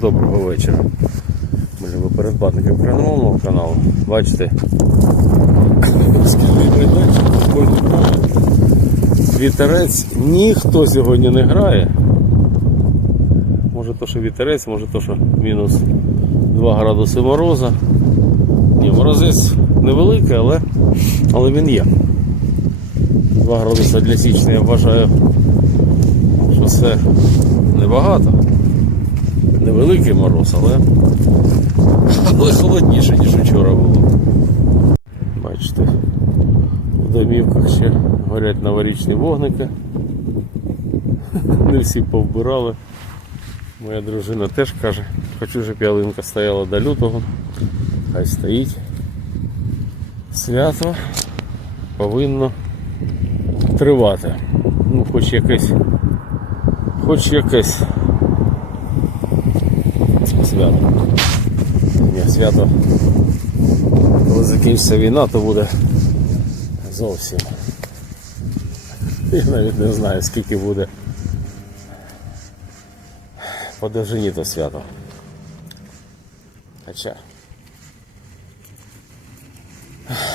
Доброго вечора. Може ви передплатники україномовного каналу. Бачите? Вітерець ніхто сьогодні не грає. Може то, що вітерець, може то, що мінус 2 градуси мороза. Ні, морозець невеликий, але, але він є. 2 градуси для січня я вважаю, що це небагато. Невеликий мороз, але, але холодніше, ніж вчора було. Бачите, в домівках ще горять новорічні вогники. Не всі повбирали. Моя дружина теж каже, хочу, щоб ялинка стояла до лютого. Хай стоїть. Свято повинно тривати. Ну, хоч якесь, хоч якесь свято. Ні, свято. Коли закінчиться війна, то буде зовсім. Я навіть не знаю, скільки буде по довжині то свято. Хоча.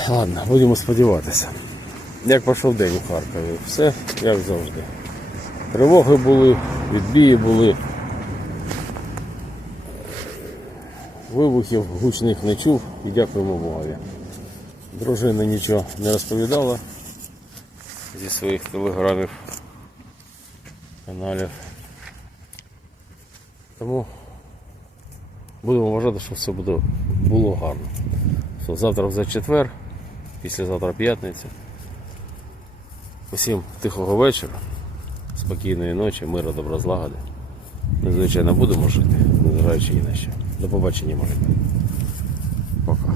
Ладно, будемо сподіватися. Як пройшов день у Харкові? Все як завжди. Тривоги були, відбії були. Вибухів гучних не чув і дякуємо Богові. Дружина нічого не розповідала зі своїх телеграмів, каналів. Тому будемо вважати, що все буде, було гарно. Що завтра вже четвер, післязавтра п'ятниця. Усім тихого вечора, спокійної ночі, миру, добра злагоди. Звичайно, будемо жити, незважаючи ні на що. До побачення, Марина. Пока.